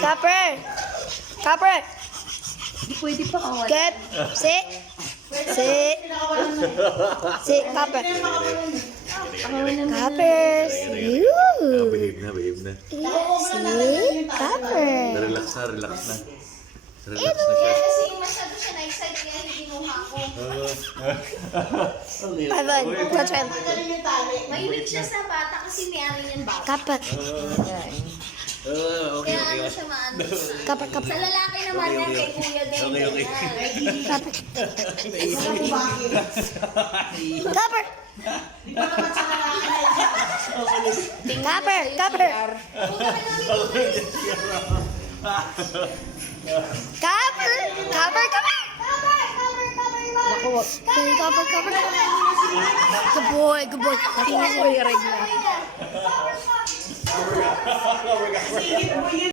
Copper! Copper! Pwede pa kawan. Get! Sit! Sit! Sit, Copper! Copper! Behave na, behave na. Sit, Copper! Relax na, relax na. Relax na siya. Kasi masyado siya na-excite kaya hindi kinuha ko. Ivan, touch him. Mahilig siya sa bata kasi may-ari niyan bata. Copper! Okay, Kaya okay. ano siya maano. Copper, Sa Copper! lalaki naman yan kay Kuya din. Okay, okay. Copper! Copper! Copper! Copper! Copper! Copper! Copper! Copper! Copper! Good boy! Good boy! Tingnan mo yung red na.